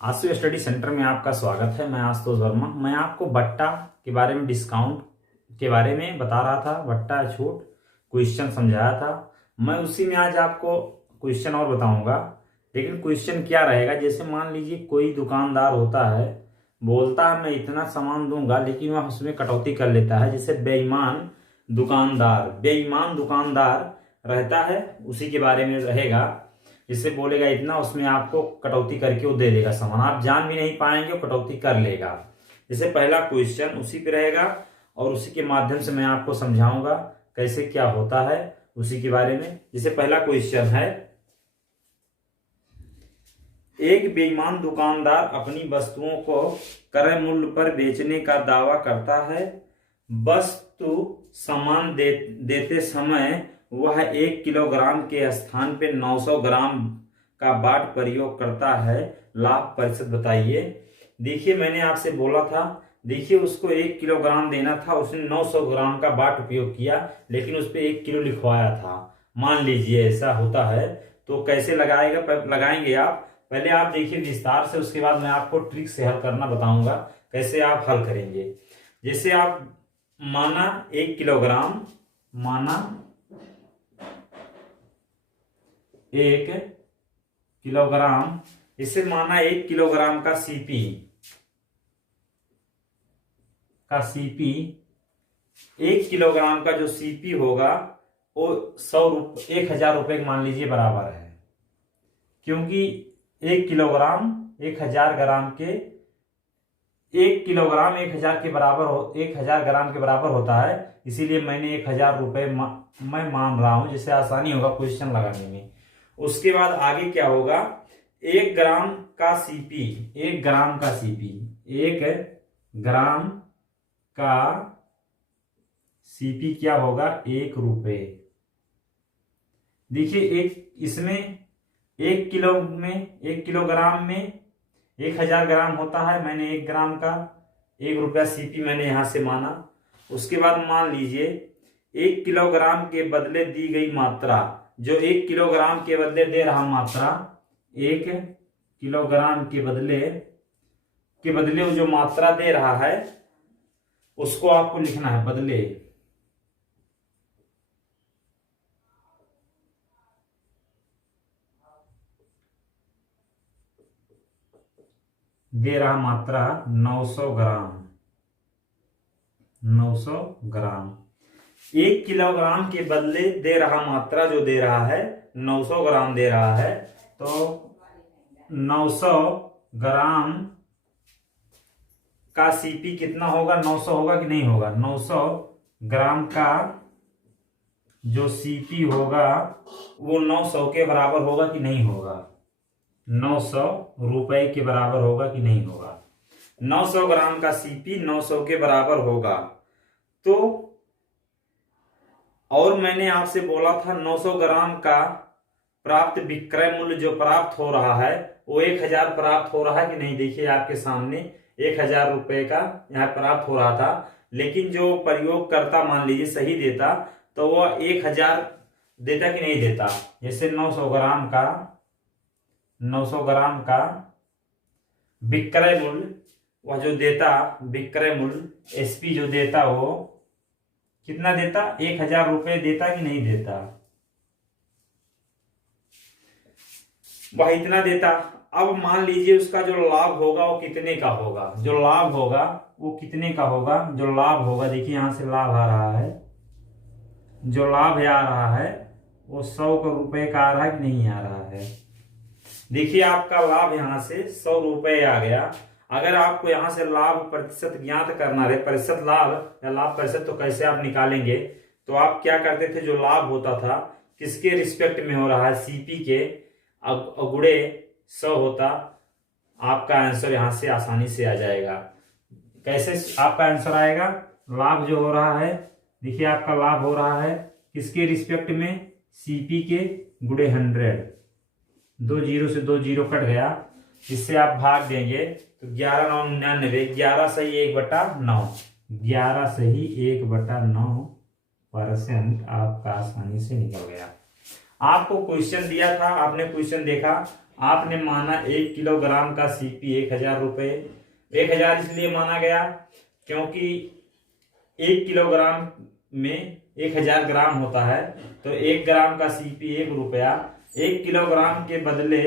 आशु study centre में आपका स्वागत है। मैं आशुतोष वर्मा। मैं आपको भट्टा के बारे में, डिस्काउंट के बारे में बता रहा था। भट्टा छूट क्वेश्चन समझाया था। मैं उसी में आज आपको क्वेश्चन और बताऊंगा। लेकिन क्वेश्चन क्या रहेगा, जैसे मान लीजिए कोई दुकानदार होता है, बोलता है मैं इतना सामान दूंगा, लेकिन वह उसमें कटौती कर लेता है। जैसे बेईमान दुकानदार रहता है, उसी के बारे में रहेगा। जिससे बोलेगा इतना, उसमें आपको कटौती करके वो दे देगा सामान, आप जान भी नहीं पाएंगे, वो कटौती कर लेगा। जैसे पहला क्वेश्चन उसी पे रहेगा और उसी के माध्यम से मैं आपको समझाऊंगा कैसे क्या होता है उसी के बारे में। जैसे पहला क्वेश्चन है, एक बेईमान दुकानदार अपनी वस्तुओं को क्रय मूल्य पर बेचने का दावा करता है। वस्तु सामान देते समय वह 1 किलोग्राम के स्थान पे 900 ग्राम का बाट प्रयोग करता है। लाभ प्रतिशत बताइए। देखिए, मैंने आपसे बोला था, देखिए उसको 1 किलोग्राम देना था, उसने 900 ग्राम का बाट उपयोग किया, लेकिन उस पर 1 किलो लिखवाया था। मान लीजिए ऐसा होता है, तो कैसे लगाएंगे आप। पहले आप देखिए विस्तार से, उसके बाद मैं आपको ट्रिक से हल करना बताऊंगा कैसे आप हल करेंगे। जैसे आप माना 1 किलोग्राम, माना 1 किलोग्राम, इसे माना 1 किलोग्राम का सीपी 1 किलोग्राम का जो सीपी होगा वो 1000 रुपए मान लीजिए बराबर है। क्योंकि 1 किलोग्राम 1000 ग्राम के 1 किलोग्राम 1000 के बराबर 1000 ग्राम के बराबर होता है। इसीलिए मैंने 1000 रुपए मैं मान रहा हूं, जिससे आसानी होगा क्वेश्चन लगाने में। उसके बाद आगे क्या होगा, 1 ग्राम का सीपी 1 ग्राम का सीपी 1 ग्राम का सीपी क्या होगा, 1 रुपए। देखिए इसमें 1 किलोग्राम में 1000 ग्राम होता है। मैंने 1 ग्राम का 1 रुपया सीपी मैंने यहां से माना। उसके बाद मान लीजिए 1 किलोग्राम के बदले दी गई मात्रा, जो 1 किलोग्राम के बदले दे रहा मात्रा, 1 किलोग्राम के बदले वो जो मात्रा दे रहा है उसको आपको लिखना है, बदले दे रहा मात्रा 900 ग्राम। 1 किलोग्राम के बदले दे रहा मात्रा जो दे रहा है 900 ग्राम दे रहा है। तो 900 ग्राम का सीपी कितना होगा, 900 होगा कि नहीं होगा। 900 ग्राम का जो सीपी होगा वो 900 के बराबर होगा कि नहीं होगा, 900 रुपए के बराबर होगा कि नहीं होगा। 900 ग्राम का सीपी 900 के बराबर होगा। तो और मैंने आपसे बोला था 900 ग्राम का प्राप्त विक्रय मूल्य जो प्राप्त हो रहा है वो 1000 प्राप्त हो रहा है कि नहीं। देखिए आपके सामने 1000 रुपए का यहाँ प्राप्त हो रहा था, लेकिन जो प्रयोगकर्ता मान लीजिए सही देता तो वह 1000 देता कि नहीं देता। जैसे 900 ग्राम का विक्रय मूल्य वह जो देता, विक्रय मूल्य एसपी जो देता, वो कितना देता, 1000 रुपए देता कि नहीं देता, वह इतना देता। अब मान लीजिए उसका जो लाभ होगा वो कितने का होगा, जो लाभ होगा वो कितने का होगा। जो लाभ होगा, देखिए यहां से लाभ आ रहा है, जो लाभ आ रहा है वो 100 रुपए का आ रहा है कि नहीं आ रहा है। देखिए आपका लाभ यहां से 100 रुपए आ गया। अगर आपको यहां से लाभ प्रतिशत ज्ञात करना रहे, प्रतिशत लाभ या लाभ प्रतिशत, तो कैसे आप निकालेंगे। तो आप क्या करते थे, जो लाभ होता था किसके रिस्पेक्ट में हो रहा है, सीपी के गुणे 100 होता। आपका आंसर यहां से आसानी से आ जाएगा। कैसे आपका आंसर आएगा, लाभ जो हो रहा है, देखिए आपका लाभ हो रहा है किसके रिस्पेक्ट में, सीपी के गुणे 100। 2 जीरो से 2 जीरो कट गया, इससे आप भाग देंगे तो 11 9 99, 11 सही 1/9, 11 सही 1/9% आपका आसानी से निकल गया। आपको क्वेश्चन दिया था, आपने क्वेश्चन देखा, आपने माना 1 किलोग्राम का सीपी 1000 रुपये। 1000 इसलिए माना गया क्योंकि 1 किलोग्राम में 1000 ग्राम होता है, तो 1 ग्राम का सीपी 1 रुपया। 1 किलोग्राम के बदले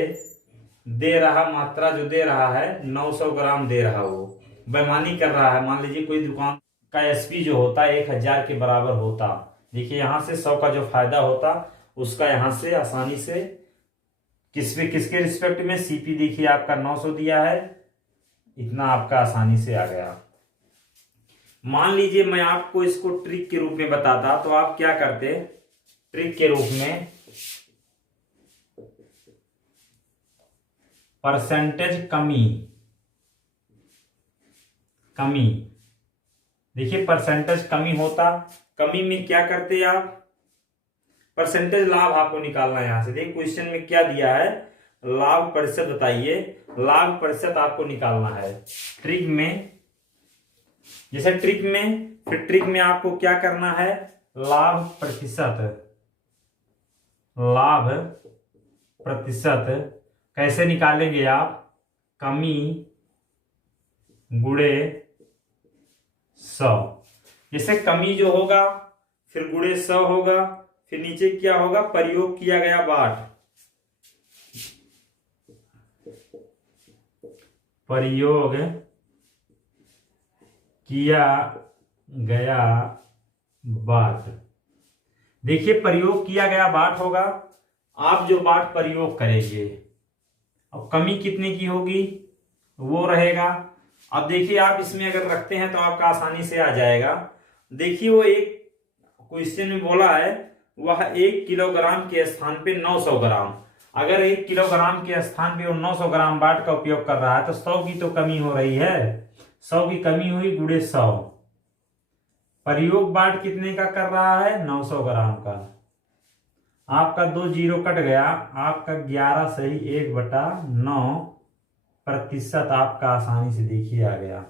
दे रहा मात्रा जो दे रहा है 900 ग्राम दे रहा, वो बेईमानी कर रहा है। मान लीजिए कोई दुकान का एसपी जो होता 1000 के बराबर होता, देखिए यहां से 100 का जो फायदा होता उसका यहां से आसानी से किसके रिस्पेक्ट में सीपी देखिए आपका 900 दिया है, इतना आपका आसानी से आ गया। मान लीजिए मैं आपको इसको ट्रिक के रूप में बताता तो आप क्या करते, ट्रिक के रूप में परसेंटेज कमी देखिए परसेंटेज कमी होता, कमी में क्या करते आप, परसेंटेज लाभ आपको निकालना है। यहां से देखिए क्वेश्चन में क्या दिया है, लाभ प्रतिशत बताइए, लाभ प्रतिशत आपको निकालना है। ट्रिक में जैसे ट्रिक में, फिर ट्रिक में आपको क्या करना है, लाभ प्रतिशत कैसे निकालेंगे आप, कमी गुणे 100। जैसे कमी जो होगा फिर गुणे 100 होगा, फिर नीचे क्या होगा, प्रयोग किया गया बाट, प्रयोग किया गया बाट। देखिए प्रयोग किया गया बाट होगा, आप जो बाट प्रयोग करेंगे, अब कमी कितने की होगी वो रहेगा। अब देखिए आप इसमें अगर रखते हैं तो आपका आसानी से आ जाएगा। देखिए वो एक क्वेश्चन में बोला है वह 1 किलोग्राम के स्थान पे 900 ग्राम, अगर 1 किलोग्राम के स्थान पे वो 900 ग्राम बाट का उपयोग कर रहा है तो 100 की तो कमी हो रही है, 100 की कमी हुई गुणे 100। प्रयोग बाट कितने का कर रहा है, 900 ग्राम का। आपका 2 जीरो कट गया, आपका 11 सही 1/9% आपका आसानी से देखिए आ गया।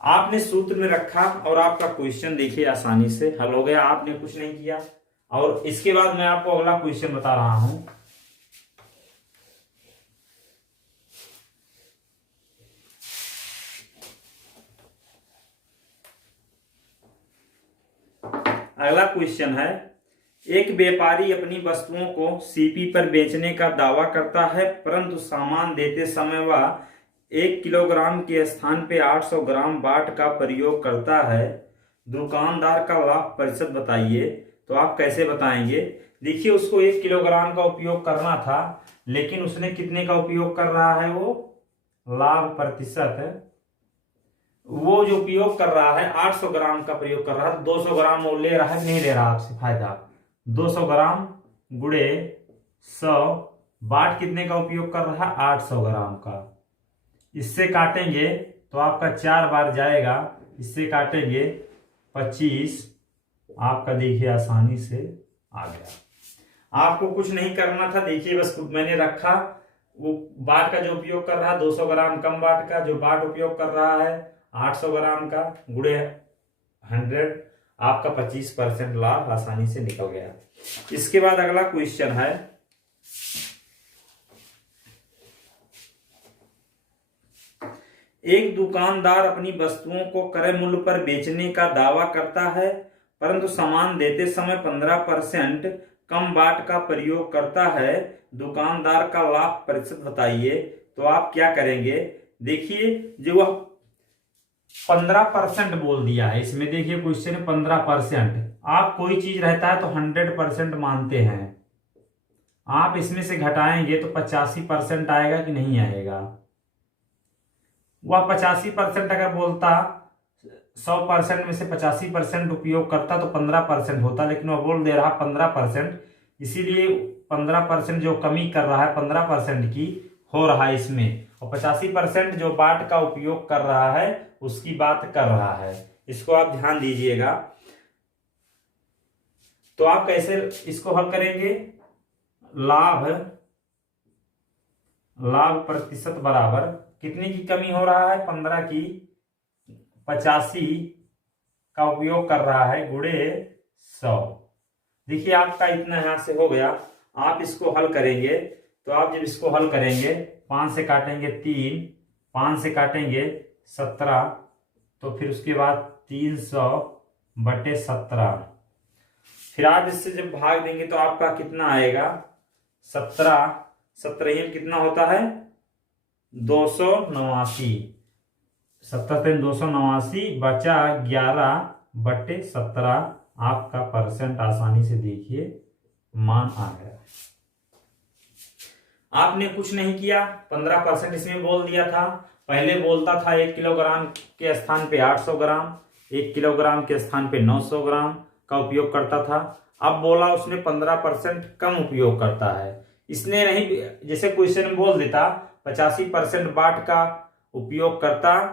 आपने सूत्र में रखा और आपका क्वेश्चन देखिए आसानी से हल हो गया, आपने कुछ नहीं किया। और इसके बाद मैं आपको अगला क्वेश्चन बता रहा हूं। अगला क्वेश्चन है, एक व्यापारी अपनी वस्तुओं को सीपी पर बेचने का दावा करता है, परंतु सामान देते समय वह 1 किलोग्राम के स्थान पे 800 ग्राम बाट का प्रयोग करता है। दुकानदार का लाभ प्रतिशत बताइए। तो आप कैसे बताएंगे, देखिए उसको 1 किलोग्राम का उपयोग करना था, लेकिन उसने कितने का उपयोग कर रहा है, वो लाभ प्रतिशत वो जो उपयोग कर रहा है 800 ग्राम का प्रयोग कर रहा है, 200 ग्राम वो ले रहा है, नहीं ले रहा आपसे फायदा, 200 ग्राम गुणे 100, बाट कितने का उपयोग कर रहा है, 800 ग्राम का। इससे काटेंगे तो आपका 4 बार जाएगा, इससे काटेंगे 25, आपका देखिए आसानी से आ गया। आपको कुछ नहीं करना था, देखिए बस मैंने रखा, वो बाट का जो उपयोग कर रहा है 200 ग्राम कम बाट का, जो बाट उपयोग कर रहा है 800 ग्राम का गुणे 100, आपका 25% लाभ आसानी से निकल गया। इसके बाद अगला क्वेश्चन है, एक दुकानदार अपनी वस्तुओं को क्रय मूल्य पर बेचने का दावा करता है, परंतु सामान देते समय 15% कम बाट का प्रयोग करता है। दुकानदार का लाभ प्रतिशत बताइए। तो आप क्या करेंगे, देखिए जो वह 15% बोल दिया है, इसमें देखिए क्वेश्चन है 15%। आप कोई चीज रहता है तो 100% मानते हैं, आप इसमें से घटाएंगे तो 85% आएगा कि नहीं आएगा। वह 85% अगर बोलता, 100% में से 85% उपयोग करता तो 15% होता, लेकिन वह बोल दे रहा 15%, इसीलिए 15% जो कमी कर रहा है 15% की हो रहा है इसमें, और 85% जो बाट का उपयोग कर रहा है उसकी बात कर रहा है। इसको आप ध्यान दीजिएगा। तो आप कैसे इसको हल करेंगे, लाभ प्रतिशत बराबर कितने की कमी हो रहा है, 15 की 85 का उपयोग कर रहा है गुणे 100। देखिए आपका इतना यहाँ से हो गया। आप इसको हल करेंगे तो आप जब इसको हल करेंगे 5 से काटेंगे 3, 5 से काटेंगे 17, तो फिर उसके बाद 300/17। फिर आप इससे जब भाग देंगे तो आपका कितना आएगा, 17 17 कितना होता है 289। 17 बचा 11/17। आपका परसेंट आसानी से देखिए मान आ गया। आपने कुछ नहीं किया, 15% इसमें बोल दिया था। पहले बोलता था 1 किलोग्राम के स्थान पे 800 ग्राम, 1 किलोग्राम के स्थान पे 900 ग्राम का उपयोग करता था। अब बोला उसने 15% कम उपयोग करता है। इसने नहीं, जैसे क्वेश्चन में बोल देता 85% बाट का उपयोग करता,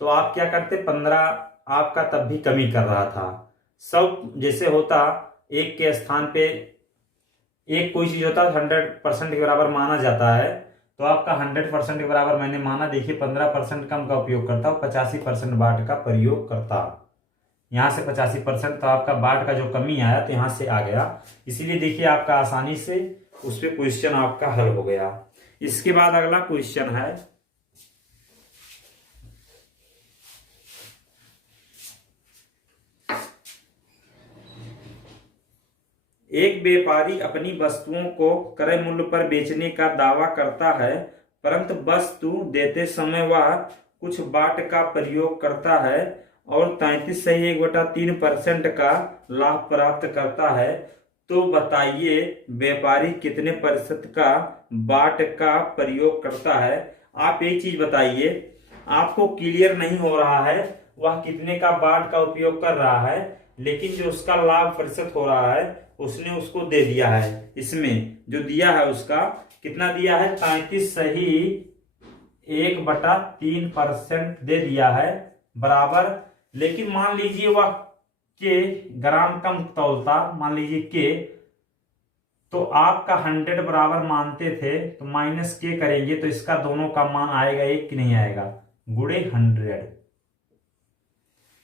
तो आप क्या करते, 15 आपका तब भी कमी कर रहा था। सब जैसे होता, एक के स्थान पे एक कोई चीज होता है 100% के बराबर माना जाता है, तो आपका 100% के बराबर मैंने माना। देखिए 15% कम का उपयोग करता, 85% बाट का प्रयोग करता। यहाँ से 85%, तो आपका बाट का जो कमी आया तो यहाँ से आ गया। इसीलिए देखिए आपका आसानी से उस पर क्वेश्चन आपका हल हो गया। इसके बाद अगला क्वेश्चन है, एक व्यापारी अपनी वस्तुओं को क्रय मूल्य पर बेचने का दावा करता है, परंतु वस्तु देते समय वह कुछ बाट का प्रयोग करता है और 33.1/3% का लाभ प्राप्त करता है। तो बताइए व्यापारी कितने प्रतिशत का बाट का प्रयोग करता है। आप एक चीज बताइए, आपको क्लियर नहीं हो रहा है वह कितने का बाट का उपयोग कर रहा है, लेकिन जो उसका लाभ प्रतिशत हो रहा है उसने उसको दे दिया है। इसमें जो दिया है उसका कितना दिया है, 33.1/3% दे दिया है बराबर। लेकिन मान लीजिए वह के ग्राम कम तौलता, मान लीजिए के, तो आपका 100 बराबर मानते थे, तो माइनस के करेंगे तो इसका दोनों का मान आएगा एक कि नहीं आएगा, गुणे 100।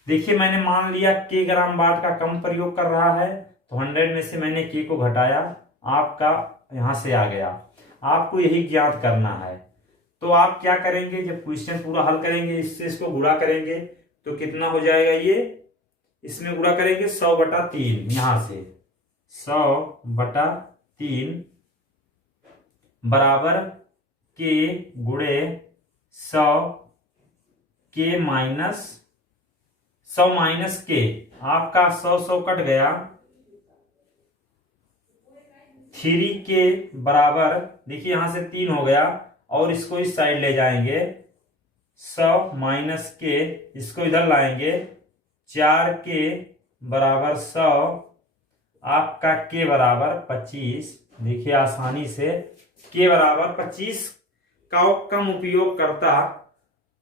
देखिए मैंने मान लिया के ग्राम बाट का कम प्रयोग कर रहा है, तो 100 में से मैंने के को घटाया, आपका यहां से आ गया। आपको यही ज्ञात करना है। तो आप क्या करेंगे, जब क्वेश्चन पूरा हल करेंगे इससे इसको गुणा करेंगे तो कितना हो जाएगा, ये इसमें गुणा करेंगे 100/3, यहां से 100/3 बराबर के गुणे 100 के माइनस 100 माइनस के, आपका 100 कट गया, 3 के बराबर, देखिए यहां से 3 हो गया और इसको इस साइड ले जाएंगे, 100 माइनस के, इसको इधर लाएंगे, 4 के बराबर 100, आपका के बराबर 25। देखिए आसानी से के बराबर 25 का कम उपयोग करता।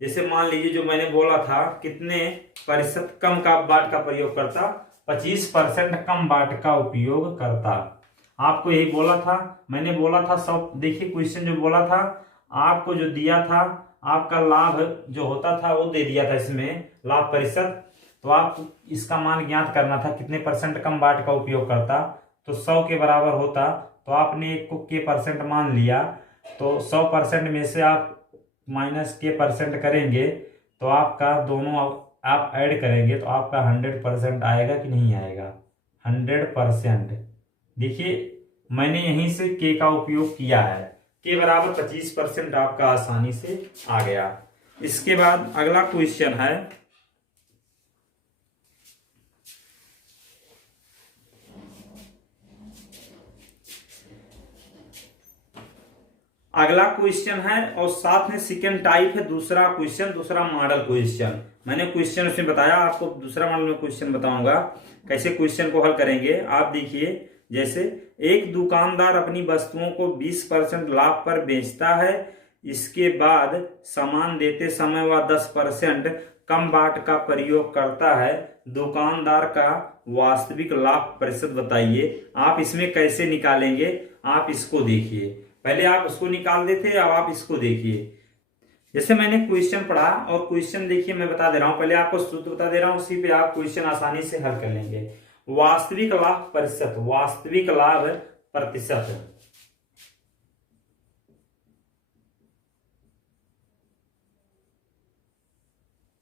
जैसे मान लीजिए जो मैंने बोला था कितने प्रतिशत कम का बाट का प्रयोग करता, 25% कम बाट का उपयोग करता। आपको यही बोला था, मैंने बोला था 100। देखिए क्वेश्चन जो बोला था, आपको जो दिया था आपका लाभ जो होता था वो दे दिया था, इसमें लाभ प्रतिशत, तो आपको इसका मान ज्ञात करना था कितने परसेंट कम बाट का उपयोग करता, तो 100 के बराबर होता। तो आपने एक को के परसेंट मान लिया, तो 100% में से आप माइनस के परसेंट करेंगे तो आपका दोनों आप ऐड करेंगे तो आपका 100% आएगा कि नहीं आएगा, 100%। देखिए मैंने यहीं से के का उपयोग किया है, के बराबर 25% आपका आसानी से आ गया। इसके बाद अगला क्वेश्चन है, अगला क्वेश्चन है और साथ में सेकंड टाइप है, दूसरा क्वेश्चन, दूसरा मॉडल क्वेश्चन। मैंने क्वेश्चन उसमें बताया, आपको दूसरा मॉडल में क्वेश्चन बताऊंगा कैसे क्वेश्चन को हल करेंगे। आप देखिए, जैसे एक दुकानदार अपनी वस्तुओं को 20% लाभ पर बेचता है, इसके बाद सामान देते समय वह 10% कम बाट का प्रयोग करता है, दुकानदार का वास्तविक लाभ प्रतिशत बताइए। आप इसमें कैसे निकालेंगे, आप इसको देखिए। पहले आप उसको निकाल देते, अब आप इसको देखिए। जैसे मैंने क्वेश्चन पढ़ा और क्वेश्चन देखिए मैं बता दे रहा हूं, पहले आपको सूत्र बता दे रहा हूं, उसी पे आप क्वेश्चन आसानी से हल कर लेंगे। वास्तविक लाभ प्रतिशत, वास्तविक लाभ प्रतिशत,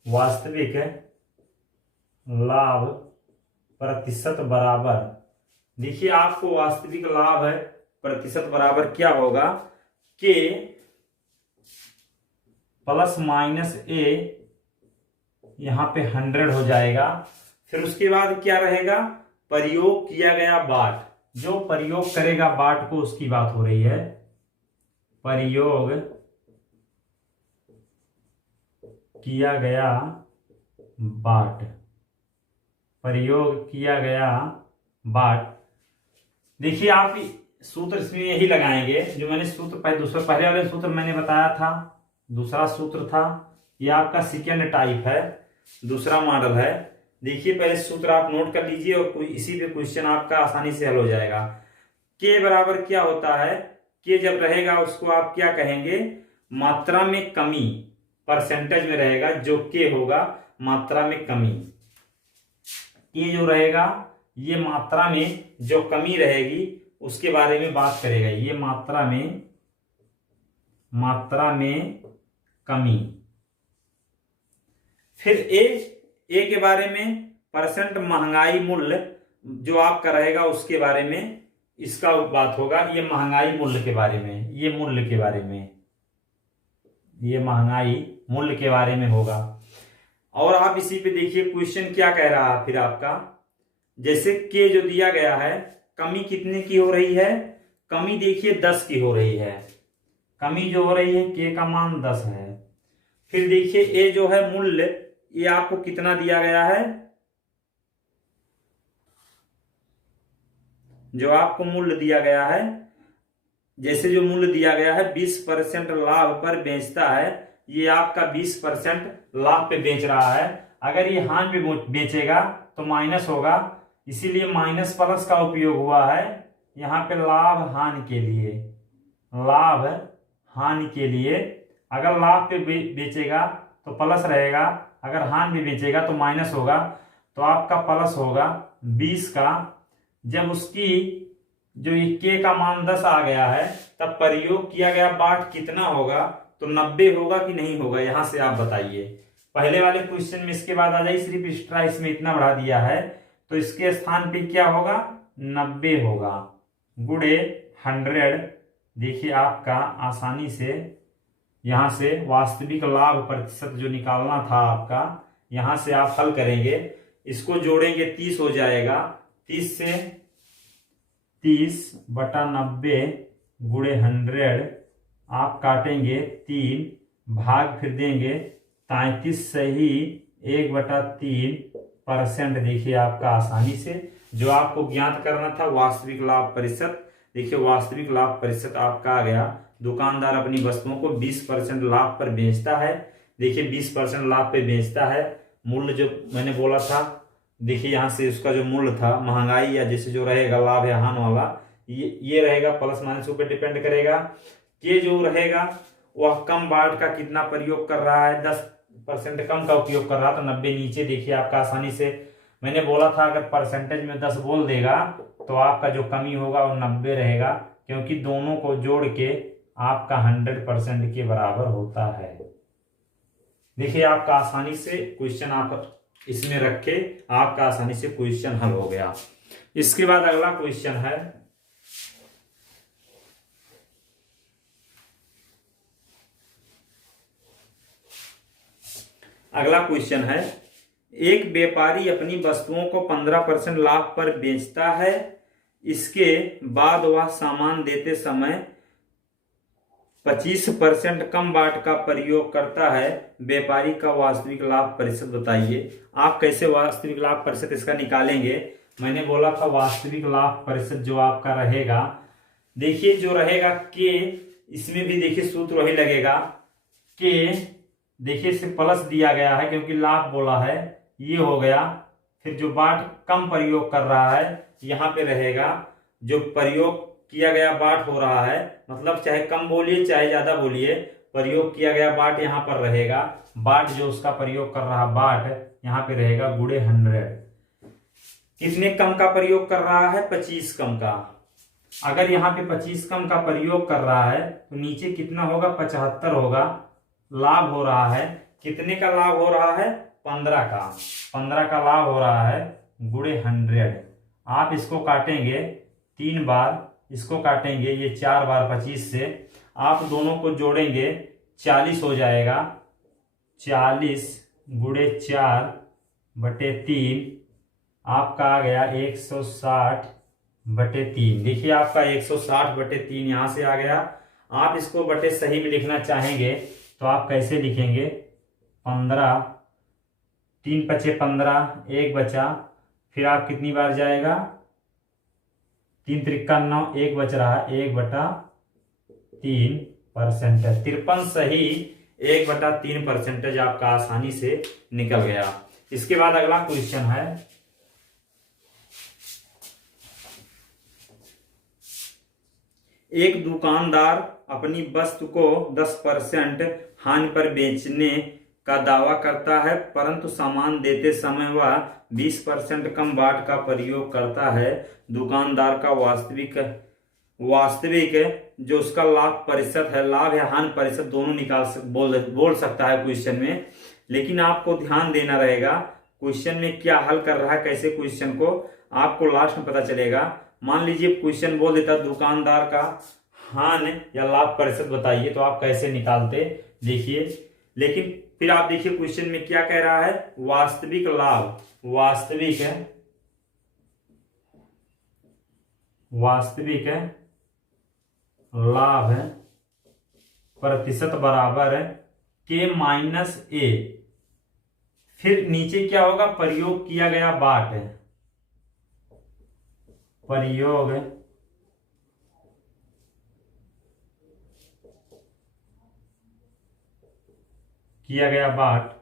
वास्तविक लाभ प्रतिशत बराबर, देखिए आपको वास्तविक लाभ प्रतिशत बराबर क्या होगा कि प्लस माइनस ए, यहां पे 100 हो जाएगा। फिर उसके बाद क्या रहेगा, प्रयोग किया गया बाट, जो प्रयोग करेगा बाट को उसकी बात हो रही है, प्रयोग किया गया बाट, प्रयोग किया गया बाट। देखिए आप सूत्र इसमें यही लगाएंगे जो मैंने सूत्र पहले वाले सूत्र मैंने बताया था, दूसरा सूत्र था, ये आपका सेकेंड टाइप है, दूसरा मॉडल है। देखिए पहले सूत्र आप नोट कर लीजिए और इसी पे क्वेश्चन आपका आसानी से हल हो जाएगा। के बराबर क्या होता है, के जब रहेगा उसको आप क्या कहेंगे, मात्रा में कमी, परसेंटेज में रहेगा जो के होगा मात्रा में कमी। के जो रहेगा ये मात्रा में जो कमी रहेगी उसके बारे में बात करेगा, ये मात्रा में कमी। फिर ए के बारे में परसेंट महंगाई मूल्य जो आपका रहेगा उसके बारे में इसका बात होगा, ये महंगाई मूल्य के बारे में, ये मूल्य के बारे में, ये महंगाई मूल्य के बारे में होगा। और आप इसी पे देखिए क्वेश्चन क्या कह रहा है फिर आपका, जैसे के जो दिया गया है कमी कितने की हो रही है, कमी देखिए 10 की हो रही है, कमी जो हो रही है के का मान 10 है। फिर देखिए ए जो है मूल्य, ये आपको कितना दिया गया है, जो आपको मूल्य दिया गया है, जैसे जो मूल्य दिया गया है 20% लाभ पर बेचता है, ये आपका 20% लाभ पे बेच रहा है। अगर ये हानि पे बेचेगा तो माइनस होगा, इसीलिए माइनस प्लस का उपयोग हुआ है यहाँ पे लाभ हानि के लिए, लाभ हानि के लिए। अगर लाभ पे बेचेगा तो प्लस रहेगा, अगर हानि पे बेचेगा तो माइनस होगा, तो आपका प्लस होगा 20 का। जब उसकी जो के का मान 10 आ गया है तब प्रयोग किया गया बाट कितना होगा, तो 90 होगा कि नहीं होगा, यहां से आप बताइए। पहले वाले क्वेश्चन में इसके बाद आ जाइए, सिर्फ एक्स्ट्रा इसमें इतना बढ़ा दिया है तो इसके स्थान पे क्या होगा, 90 होगा गुणे 100। देखिए आपका आसानी से यहां से वास्तविक लाभ प्रतिशत जो निकालना था आपका, यहां से आप हल करेंगे, इसको जोड़ेंगे 30 हो जाएगा, 30 से 30/90 गुणे 100, आप काटेंगे 3, भाग फिर देंगे 33 से ही 1/3%। देखिए आपका आसानी से जो आपको ज्ञात करना था वास्तविक लाभ प्रतिशत, देखिए वास्तविक लाभ प्रतिशत आपका आ गया। दुकानदार अपनी वस्तुओं को 20% लाभ पर बेचता है, देखिए 20% लाभ पे बेचता है। मूल्य जो मैंने बोला था, देखिए यहाँ से उसका जो मूल्य था महंगाई या जैसे जो रहेगा लाभ या हानि वाला, ये रहेगा प्लस माइनस ऊपर डिपेंड करेगा। के जो रहेगा वह कम बाट का कितना प्रयोग कर रहा है, 10% कम का उपयोग कर रहा, तो 90 नीचे। देखिए आपका आसानी से मैंने बोला था अगर परसेंटेज में 10 बोल देगा तो आपका जो कमी होगा वो 90 रहेगा, क्योंकि दोनों को जोड़ के आपका 100% के बराबर होता है। देखिए आपका आसानी से क्वेश्चन आप इसमें रखे, आपका आसानी से क्वेश्चन हल हो गया। इसके बाद अगला क्वेश्चन है, अगला क्वेश्चन है, एक व्यापारी अपनी वस्तुओं को 15% लाभ पर बेचता है, इसके बाद वह सामान देते समय 25% कम बाट का प्रयोग करता है, व्यापारी का वास्तविक लाभ प्रतिशत बताइए। आप कैसे वास्तविक लाभ प्रतिशत इसका निकालेंगे, मैंने बोला था वास्तविक लाभ प्रतिशत जो आपका रहेगा, देखिए जो रहेगा के, इसमें भी देखिए सूत्र वही लगेगा, के देखिए इसे प्लस दिया गया है क्योंकि लाभ बोला है, ये हो गया। फिर जो बाट कम प्रयोग कर रहा है यहाँ पे रहेगा, जो प्रयोग किया गया बाट हो रहा है, मतलब चाहे कम बोलिए चाहे ज्यादा बोलिए, प्रयोग किया गया बाट यहाँ पर रहेगा, बाट जो उसका प्रयोग कर रहा बाट यहाँ पे रहेगा गुणे 100। कितने कम का प्रयोग कर रहा है, 25 कम का। अगर यहाँ पे 25 कम का प्रयोग कर रहा है तो नीचे कितना होगा, 75 होगा। लाभ हो रहा है, कितने का लाभ हो रहा है, 15 का। 15 का लाभ हो रहा है गुणे 100। आप इसको काटेंगे 3 बार, इसको काटेंगे ये 4 बार 25 से, आप दोनों को जोड़ेंगे 40 हो जाएगा। 40 गुणे 4/3 आपका आ गया 160/3। देखिए आपका 160/3 यहाँ से आ गया। आप इसको बटे सही में लिखना चाहेंगे तो आप कैसे लिखेंगे, 15, 3 पचे 15, 1 बचा, फिर आप कितनी बार जाएगा, 3 त्रिका 9, 1 बच रहा है, 1/3%। 53 सही, 1/3% आपका आसानी से निकल गया। इसके बाद अगला क्वेश्चन है, एक दुकानदार अपनी वस्तु को 10% हानि पर बेचने का दावा करता है, परंतु सामान देते समय वह 20% कम बाट का प्रयोग करता है। दुकानदार का वास्तविक जो उसका लाभ प्रतिशत है, लाभ या हानि प्रतिशत दोनों बोल सकता है क्वेश्चन में, लेकिन आपको ध्यान देना रहेगा क्वेश्चन में क्या हल कर रहा है, कैसे क्वेश्चन को आपको लास्ट में पता चलेगा। मान लीजिए क्वेश्चन बोल देता दुकानदार का हानि या लाभ प्रतिशत बताइए, तो आप कैसे निकालते देखिए। लेकिन फिर आप देखिए क्वेश्चन में क्या कह रहा है, वास्तविक लाभ, वास्तविक लाभ प्रतिशत बराबर K-A। फिर नीचे क्या होगा, प्रयोग किया गया बाट, प्रयोग किया गया बाट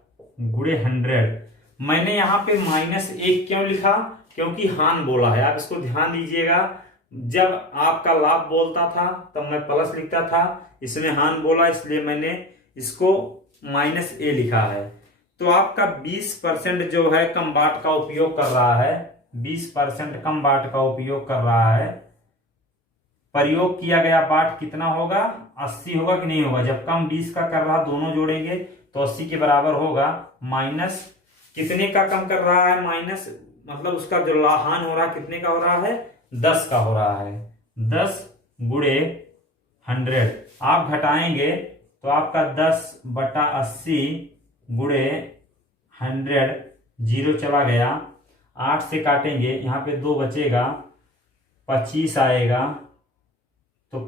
गुणे 100। मैंने यहाँ पे -1 क्यों लिखा, क्योंकि हान बोला है। आप इसको ध्यान दीजिएगा, जब आपका लाभ बोलता था तब मैं प्लस लिखता था, इसमें हान बोला इसलिए मैंने इसको -A लिखा है। तो आपका 20% जो है कम बाट का उपयोग कर रहा है, 20% कम बाट का उपयोग कर रहा है। प्रयोग किया गया बाट कितना होगा, 80 होगा कि नहीं होगा। जब कम 20 का कर रहा, दोनों जोड़ेंगे तो 80 के बराबर होगा। माइनस कितने का कम कर रहा है, माइनस मतलब उसका जो हान हो रहा है कितने का हो रहा है, 10 का हो रहा है। 10 गुणे 100 आप घटाएंगे तो आपका 10/80 गुणे 100, 0 चला गया। 8 से काटेंगे, यहाँ पे 2 बचेगा, 25 आएगा, तो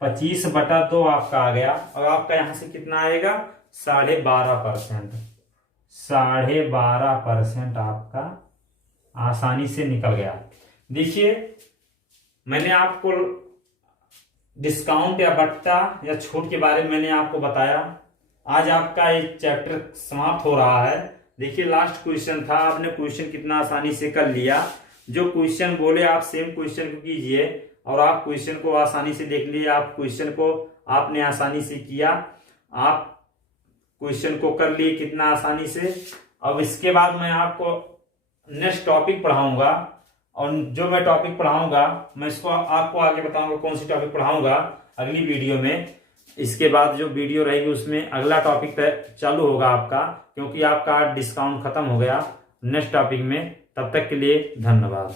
25/2 आपका आ गया। और आपका यहाँ से कितना आएगा, 12.5%। 12.5% आपका आसानी से निकल गया। देखिए मैंने आपको डिस्काउंट या बट्टा या छूट के बारे में मैंने आपको बताया। आज आपका ये चैप्टर समाप्त हो रहा है। देखिए लास्ट क्वेश्चन था, आपने क्वेश्चन कितना आसानी से कर लिया। जो क्वेश्चन बोले आप सेम क्वेश्चन को कीजिए और आप क्वेश्चन को आसानी से देख लिए। आप क्वेश्चन को आपने आसानी से किया, आप क्वेश्चन को कर लिए कितना आसानी से। अब इसके बाद मैं आपको नेक्स्ट टॉपिक पढ़ाऊंगा, और जो मैं टॉपिक पढ़ाऊंगा मैं इसको आपको आगे बताऊंगा कौन सी टॉपिक पढ़ाऊंगा अगली वीडियो में। इसके बाद जो वीडियो रहेगी उसमें अगला टॉपिक चालू होगा आपका, क्योंकि आपका डिस्काउंट खत्म हो गया नेक्स्ट टॉपिक में। तब तक के लिए धन्यवाद।